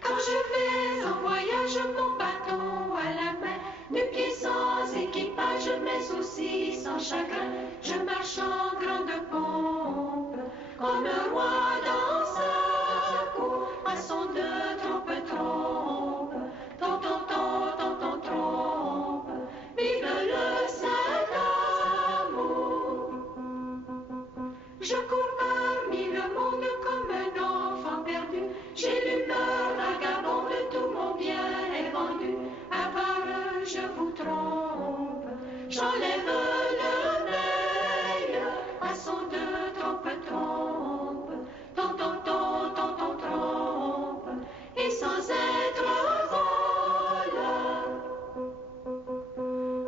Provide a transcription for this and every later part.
Quand je vais en voyage, mon bâton à la main, nu pieds sans équipage, mes soucis sans chagrin, je marche en grande pompe, comme un roi dans sa cour, à son de trompe-trompe, trompe, vive le Saint-Amour. Je cours parmi le monde comme un enfant perdu, j'ai l'humeur vagabonde, tout mon bien est vendu, avare je vous trompe, j'enlève le veille à son de trompe-trompe, trompe, et sans être voleur.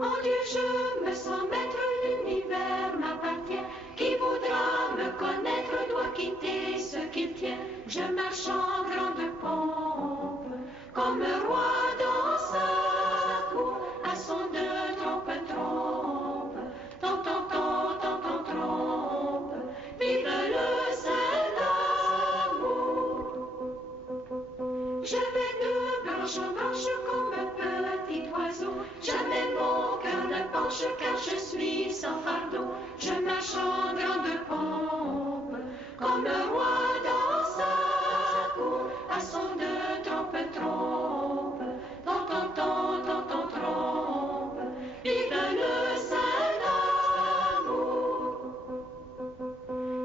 En Dieu je me sens maître, l'univers m'appartient, qui voudra me connaître doit quitter ce qu'il tient. Je marche en grande pompe, comme un roi dans sa cour, à son de trompe-trompe, trompe, vive le Saint-Amour. Je vais de branche en branche comme un petit oiseau, jamais mon cœur ne penche car je suis sans fardeau. Je marche en grande pompe, comme un roi dans sa cour, à son de trompe-trompe, trompe, vive le Saint-Amour.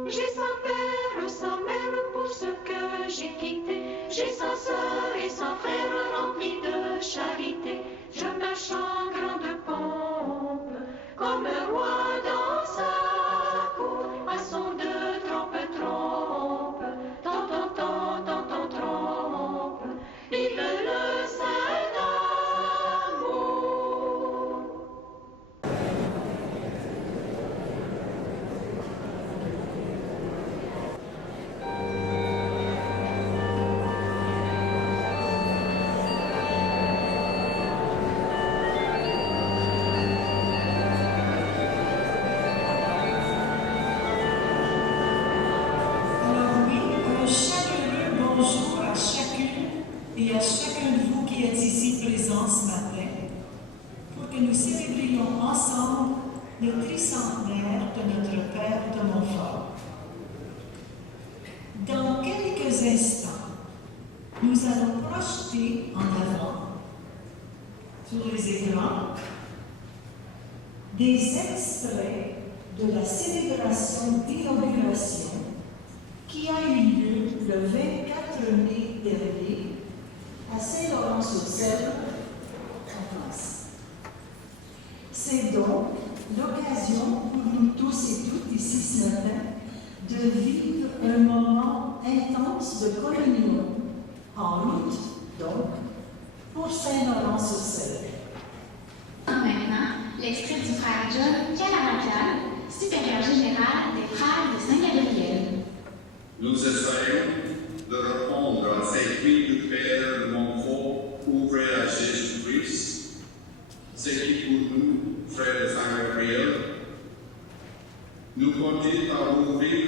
J'ai sans père, sans mère pour ce que j'ai quitté, j'ai sans sœur et sans frère remplis de charité. Je marche en grande pompe, comme un roi dans sa cour, à son de trompe-trompe, trompe, vive le Saint-Amour. Bonjour à chacune et à chacun de vous qui êtes ici présents ce matin pour que nous célébrions ensemble le tricentenaire de notre Père de Montfort. Dans quelques instants, nous allons projeter en avant, sur les écrans, des extraits de la célébration d'inauguration qui a eu lieu le 24 mai dernier à Saint-Laurent-sur-Sèvre, en France. C'est donc l'occasion pour nous tous et toutes ici ce matin de vivre un moment intense de communion, en route donc, pour Saint-Laurent-sur-Sèvre. Maintenant, l'extrait du frère John Calaratial, supérieur général des frères de Saint-Gabriel. Nous essayons de répondre à ces cris du Père de Montfort, ouvrez à Jésus-Christ, ce qui pour nous, frères de Saint-Gabriel, nous conduit à ouvrir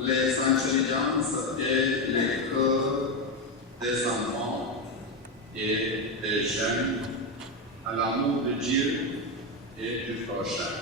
les intelligences et les cœurs des enfants et des jeunes à l'amour de Dieu et du prochain.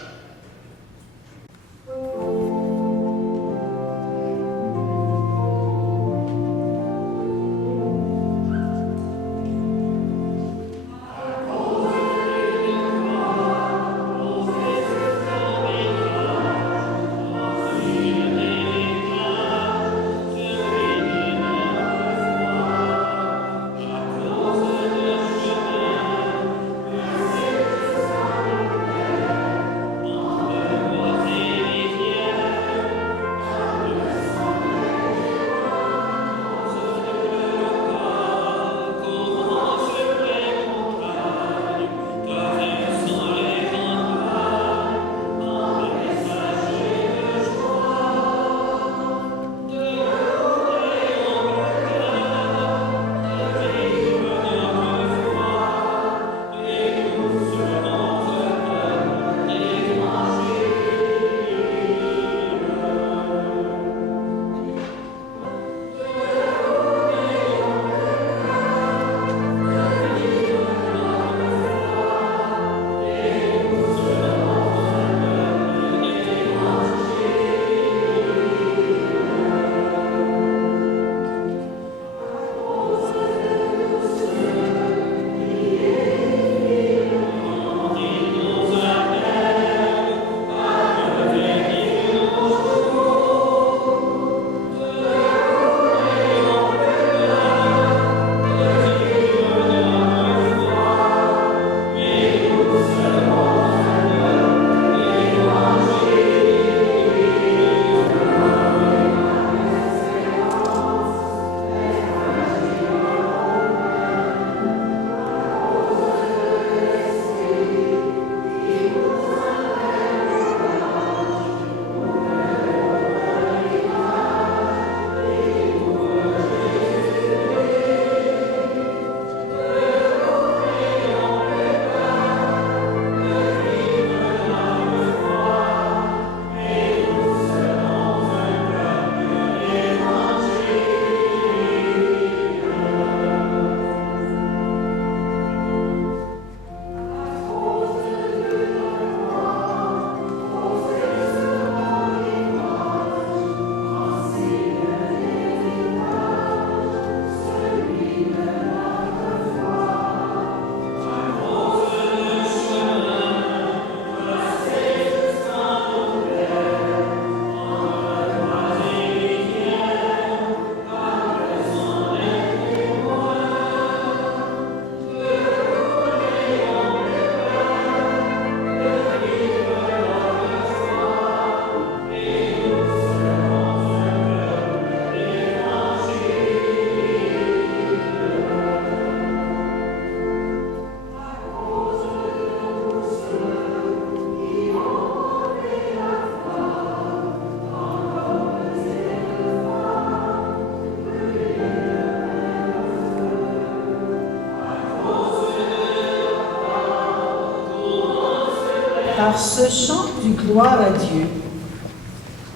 Par ce chant du gloire à Dieu,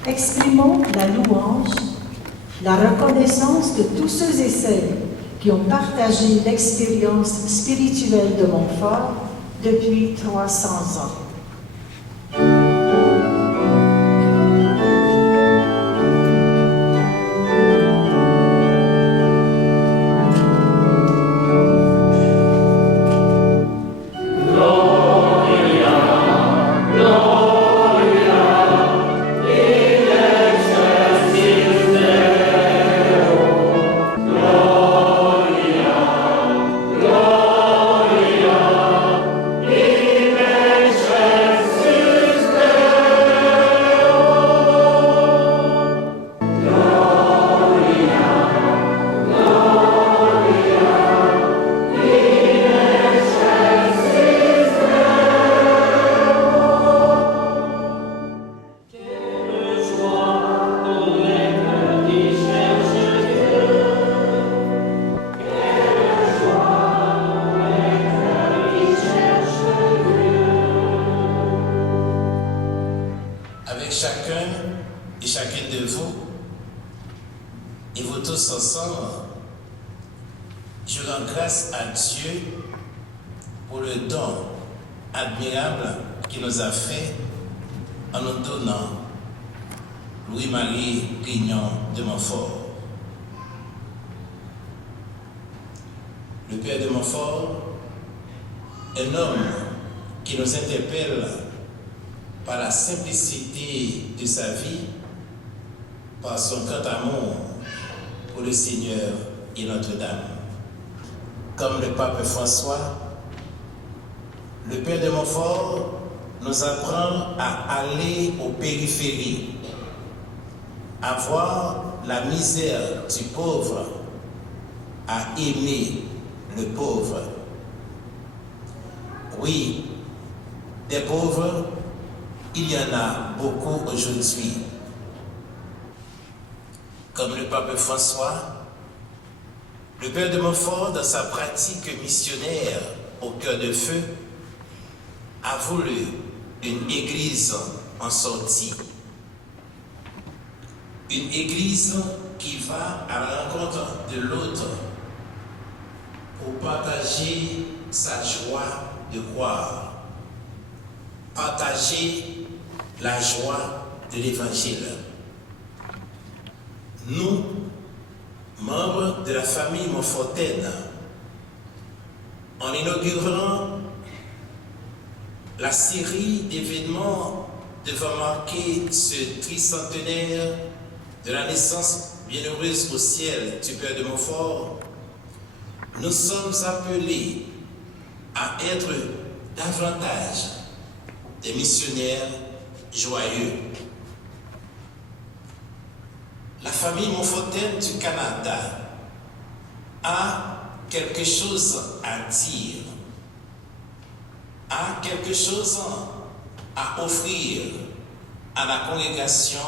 exprimons la louange, la reconnaissance de tous ceux et celles qui ont partagé l'expérience spirituelle de Montfort depuis 300 ans. Chacun et chacune de vous, et vous tous ensemble, je rends grâce à Dieu pour le don admirable qu'il nous a fait en nous donnant Louis-Marie Grignon de Montfort. Le père de Montfort, un homme qui nous interpelle par la simplicité de sa vie, par son grand amour pour le Seigneur et Notre-Dame. Comme le pape François, le père de Montfort nous apprend à aller aux périphéries, à voir la misère du pauvre, à aimer le pauvre. Oui, des pauvres, il y en a beaucoup aujourd'hui. Comme le pape François, le père de Montfort, dans sa pratique missionnaire au cœur de feu, a voulu une église en sortie. Une église qui va à la rencontre de l'autre pour partager sa joie de croire, partager la joie de l'Évangile. Nous, membres de la famille Montfortaine, en inaugurant la série d'événements devant marquer ce tricentenaire de la naissance bienheureuse au ciel du Père de Montfort, nous sommes appelés à être davantage des missionnaires joyeux. La famille Montfortaine du Canada a quelque chose à dire, a quelque chose à offrir à la congrégation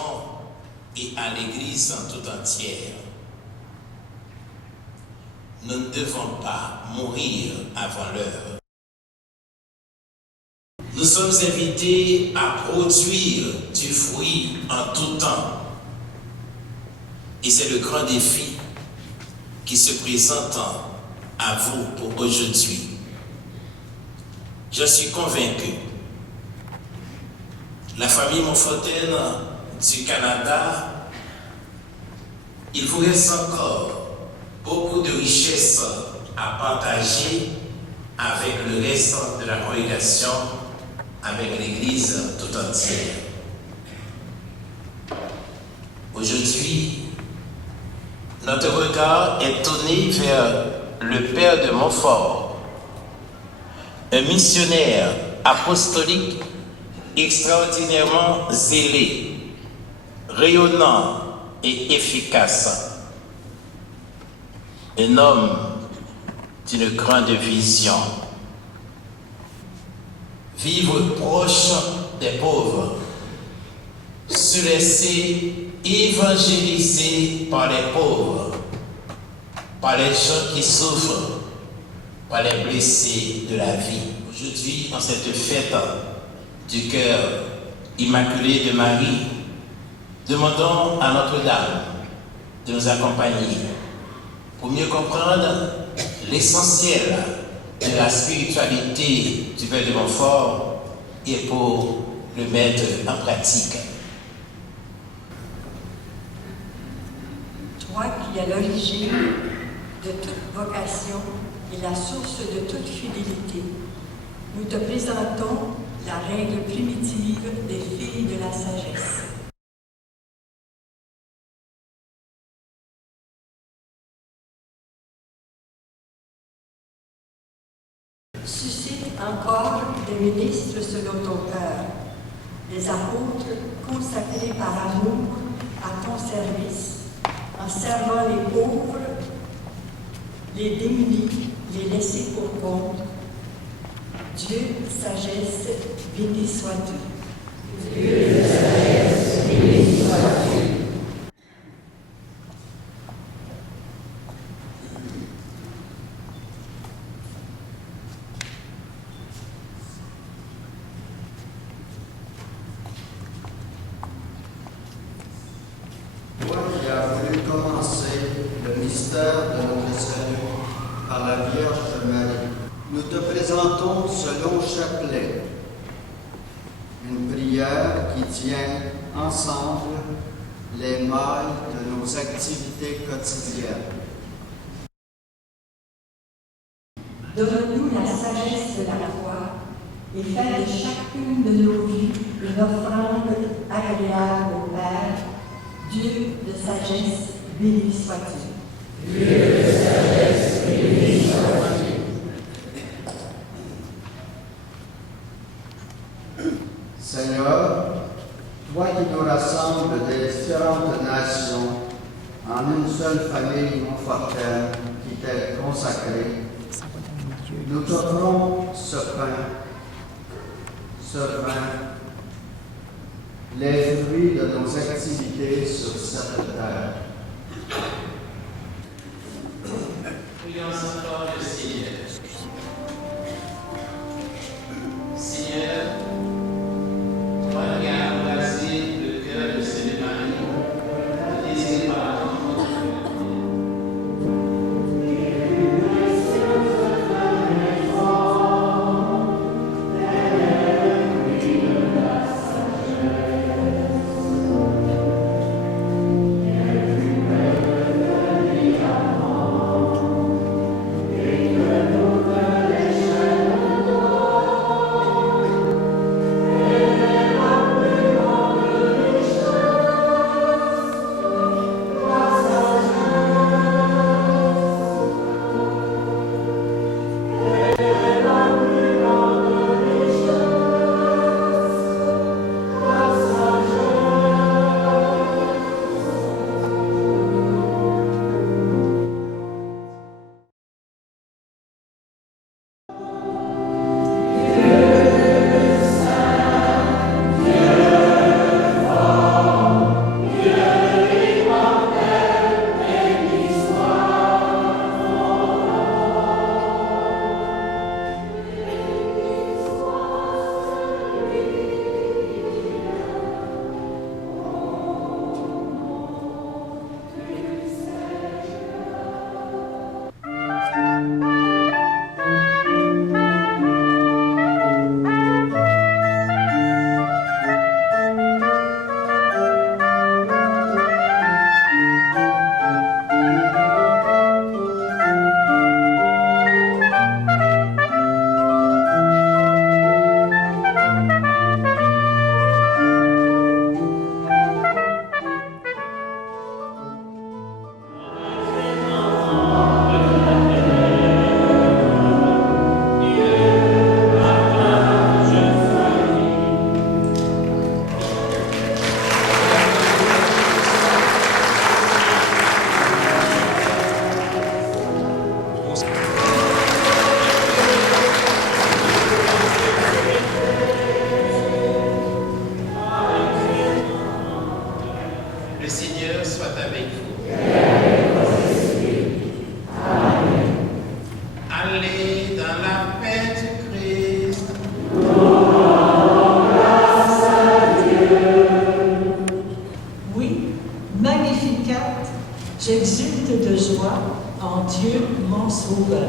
et à l'Église tout entière. Nous ne devons pas mourir avant l'heure. Nous sommes invités à produire du fruit en tout temps. Et c'est le grand défi qui se présente à vous pour aujourd'hui. Je suis convaincu, la famille Montfortaine du Canada, il vous reste encore beaucoup de richesses à partager avec le reste de la congrégation, avec l'Église tout entière. Aujourd'hui, notre regard est tourné vers le Père de Montfort, un missionnaire apostolique extraordinairement zélé, rayonnant et efficace. Un homme d'une grande vision. Vivre proche des pauvres, se laisser évangéliser par les pauvres, par les gens qui souffrent, par les blessés de la vie. Aujourd'hui, en cette fête du cœur immaculé de Marie, demandons à Notre-Dame de nous accompagner pour mieux comprendre l'essentiel de la spiritualité du Père de Montfort et pour le mettre en pratique. Toi qui es l'origine de toute vocation et la source de toute fidélité, nous te présentons la règle primitive des filles de la sagesse. Suscite encore des ministres selon ton cœur, des apôtres consacrés par amour à ton service, en servant les pauvres, les démunis, les laissés pour compte. Dieu, sagesse, béni sois-tu. Dieu, sagesse, béni sois-tu. Toi qui as voulu commencer le mystère de notre salut par la Vierge Marie, nous te présentons ce long chapelet, une prière qui tient ensemble les mailles de nos activités quotidiennes. Donne-nous la sagesse de la foi et fais de chacune de nos vies une offrande agréable au Père. Dieu de sagesse, béni sois-tu. Dieu de sagesse, béni sois-tu. Seigneur, toi qui nous rassembles des différentes nations en une seule famille montfortaine qui t'est consacrée, nous t'offrons ce pain, ce vin, les fruits de nos activités sur cette terre. Prions encore le Seigneur. Seigneur, toi qui as embrassé le cœur de Sainte Marie, le désir par Gruber.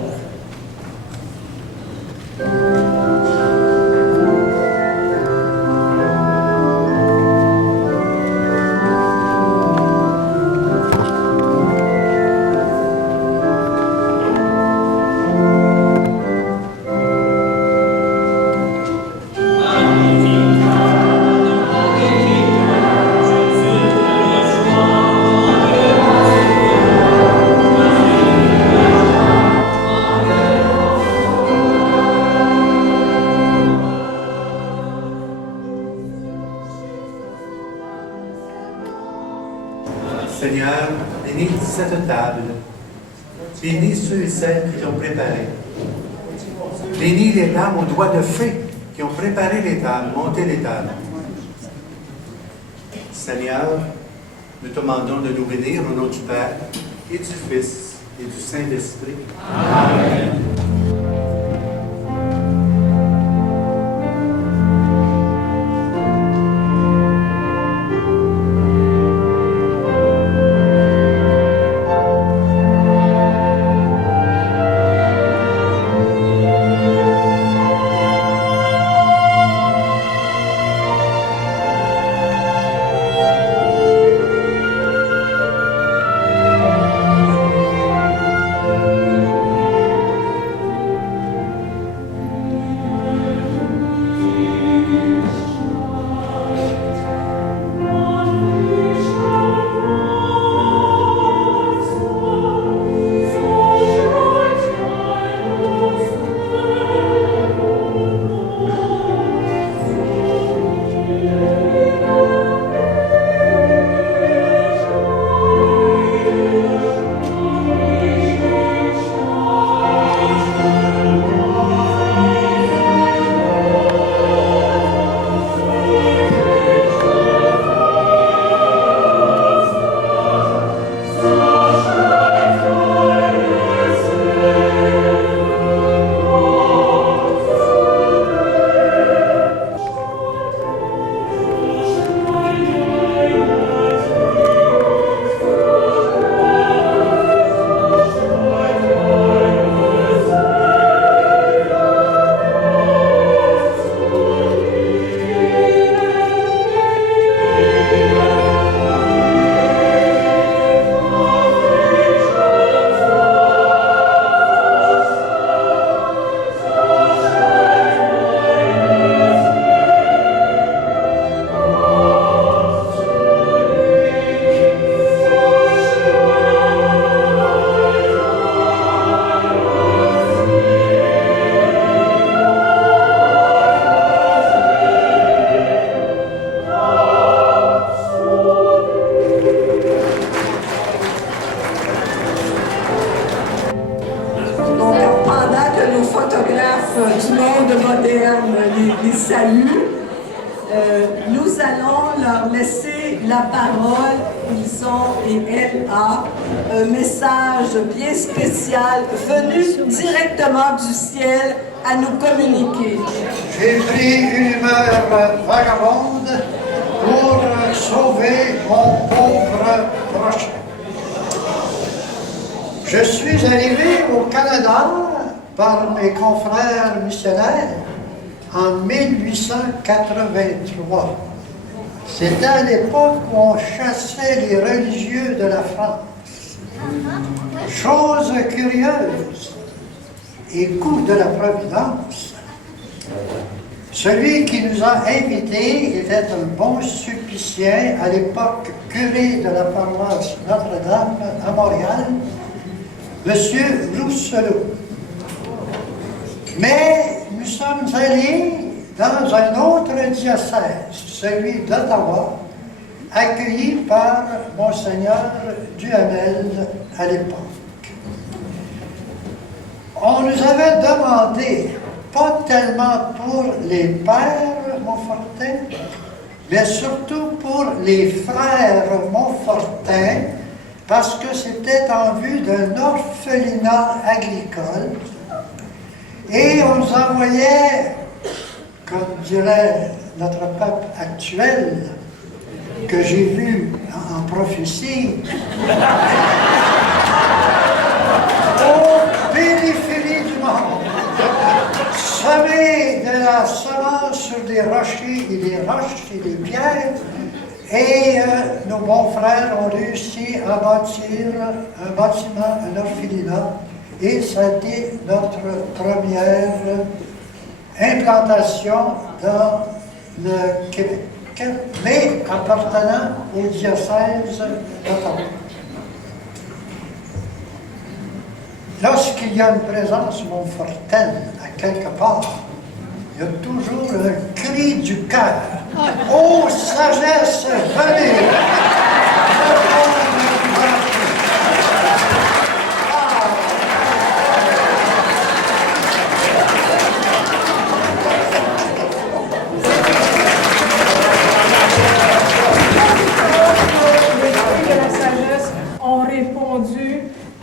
Seigneur, bénis cette table. Bénis ceux et celles qui l'ont préparée. Bénis les dames aux doigts de feu qui ont préparé les tables, monté les tables. Seigneur, nous te demandons de nous bénir au nom du Père et du Fils et du Saint-Esprit. Amen. Du monde moderne les salue. Nous allons leur laisser la parole. Ils ont et elle a un message bien spécial venu directement du ciel à nous communiquer. J'ai pris une humeur vagabonde pour sauver mon pauvre prochain. Je suis arrivé au Canada par mes confrères missionnaires en 1883. C'était à l'époque où on chassait les religieux de la France. Chose curieuse et coup de la Providence, celui qui nous a invités était un bon sulpicien, à l'époque curé de la paroisse Notre-Dame à Montréal, M. Rousselot. Mais nous sommes allés dans un autre diocèse, celui d'Ottawa, accueilli par Monseigneur Duhamel à l'époque. On nous avait demandé, pas tellement pour les pères Montfortin, mais surtout pour les frères Montfortin, parce que c'était en vue d'un orphelinat agricole. Et on nous envoyait, comme dirait notre peuple actuel, que j'ai vu en prophétie, au périphérie du monde, semé de la semence sur des rochers et des roches et des pierres, et nos bons frères ont réussi à bâtir un bâtiment, un orphelinat, et ça a été notre première implantation dans le Québec, mais appartenant au diocèse d'Ottawa. Lorsqu'il y a une présence montfortaine à quelque part, il y a toujours un cri du cœur. Ô sagesse, venez!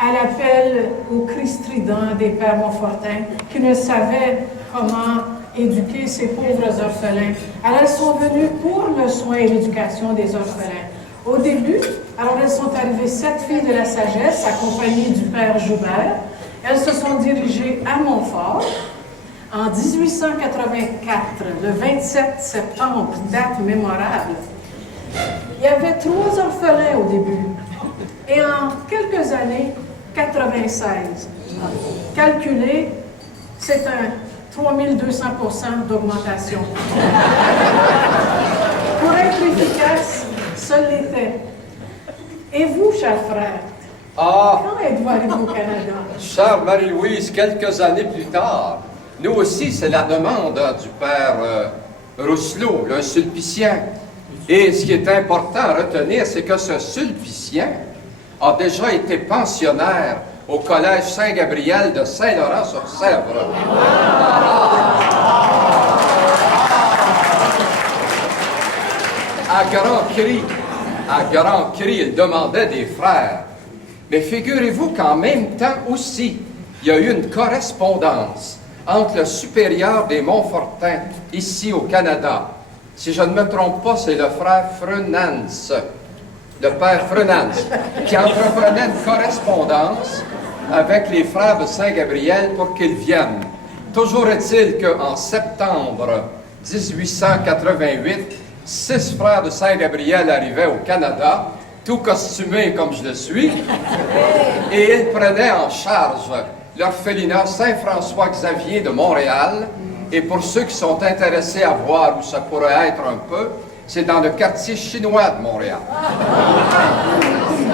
À l'appel au cri strident des pères Montfortin qui ne savaient comment éduquer ces pauvres orphelins. Alors, elles sont venues pour le soin et l'éducation des orphelins. Au début, alors elles sont arrivées 7 filles de la sagesse, accompagnées du père Joubert. Elles se sont dirigées à Montfort. En 1884, le 27 septembre, date mémorable, il y avait 3 orphelins au début. Et en quelques années, 96. Calculé, c'est un 3200% d'augmentation. Pour être efficace, ce l'était. Et vous, chers frères, quand êtes-vous arrivés au Canada? Chère Marie-Louise, quelques années plus tard, nous aussi, c'est la demande du père Rousselot, le sulpicien. Et ce qui est important à retenir, c'est que ce sulpicien a déjà été pensionnaire au Collège Saint-Gabriel de Saint-Laurent-sur-Sèvre. À grands cris, il demandait des frères. Mais figurez-vous qu'en même temps aussi, il y a eu une correspondance entre le supérieur des Montfortins, ici au Canada. Si je ne me trompe pas, c'est le frère Frenans, le père Frenans, qui entreprenait une correspondance avec les frères de Saint-Gabriel pour qu'ils viennent. Toujours est-il qu'en septembre 1888, 6 frères de Saint-Gabriel arrivaient au Canada, tout costumés comme je le suis, et ils prenaient en charge l'orphelinat Saint-François-Xavier de Montréal. Et pour ceux qui sont intéressés à voir où ça pourrait être un peu, c'est dans le quartier chinois de Montréal.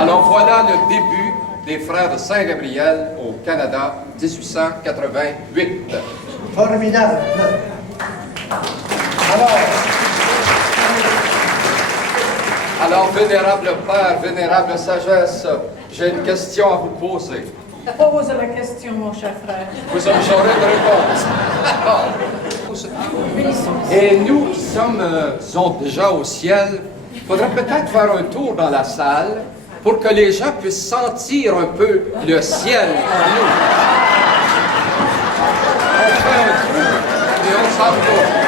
Alors voilà le début des frères de Saint-Gabriel au Canada, 1888. Formidable. Alors, vénérable Père, vénérable sagesse, j'ai une question à vous poser. Pose la question, mon cher frère. Vous aurez une réponse. Et nous qui sommes, disons, déjà au ciel, il faudrait peut-être faire un tour dans la salle pour que les gens puissent sentir un peu le ciel en nous. On fait un tour et on s'en va.